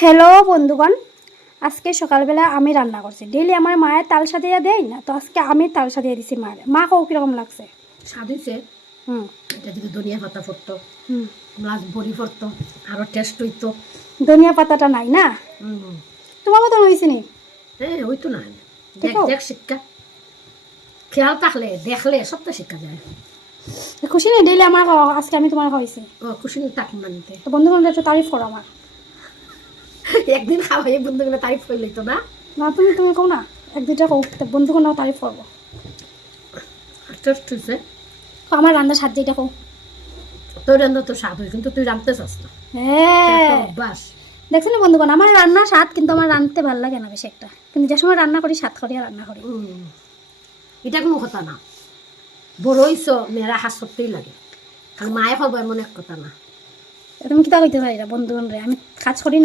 Hello বন্ধুগণ, আজকে সকালবেলা আমি রান্না করছি। ডেইলি আমার মায়ের তাল সাদিয়া দেয় না, তো আজকে আমি তাল সাদিয়া দিছি মায়ের। মা কও কিরকম লাগছে? স্বাদ হয়েছে। হুম এটা যদি ধনিয়া পাতা পড়তো, হুম মাছ বড়ি পড়তো, আরো টেস্ট হইতো। ধনিয়া পাতাটা নাই না? হুম, তোমার মতন হয়েছে নি? হ্যাঁ হইতো না। দেখ দেখো দেখ শিক্ষা, খেয়াল থাকলে দেখলে সব তো শিক্ষা যায়। খুশি নেই? ডেইলি আমার খাওয়া, আজকে আমি তোমার খাওয়াইছি। ও খুশি থাক মানিতে। তো বন্ধুগণরা একটু তারিফ করো আমার। একদিন খাওয়াই বন্ধুগুলো তারিফ করে লইতো না। না তুমি তুমি কও না, এক দুইটা কও, বন্ধুগণরাও তারিফ করবো। টেস্ট হয়েছে। তো আমার রান্নার স্বাদ যেটা কও। তোর রান্না তো স্বাদ হয়, কিন্তু তুই রাঁধতে চাস না। হ্যাঁ, বাস দেখছেন না বন্ধুগণ, আমার রান্নার স্বাদ, কিন্তু আমার রাঁধতে ভালো লাগে না বেশি একটা। কিন্তু যে সময় রান্না করি স্বাদ করিয়া রান্না করি। এটা কোনো কথা না। বড় হইছ মেয়েরা হাস করতেই লাগে, আর মায়ে খাবো এমন এক কথা না। তুমি কিতা কইতে পারি না বন্ধুগণরে, আমি কাজ করি না।